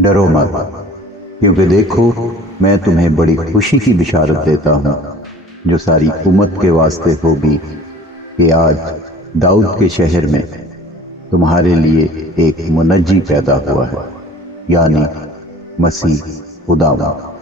डरो मत, क्योंकि देखो मैं तुम्हें बड़ी खुशी की बिशारत देता हूँ जो सारी उम्मत के वास्ते होगी कि आज दाऊद के शहर में तुम्हारे लिए एक मुनज्जी पैदा हुआ है, यानी मसीह खुदावंद।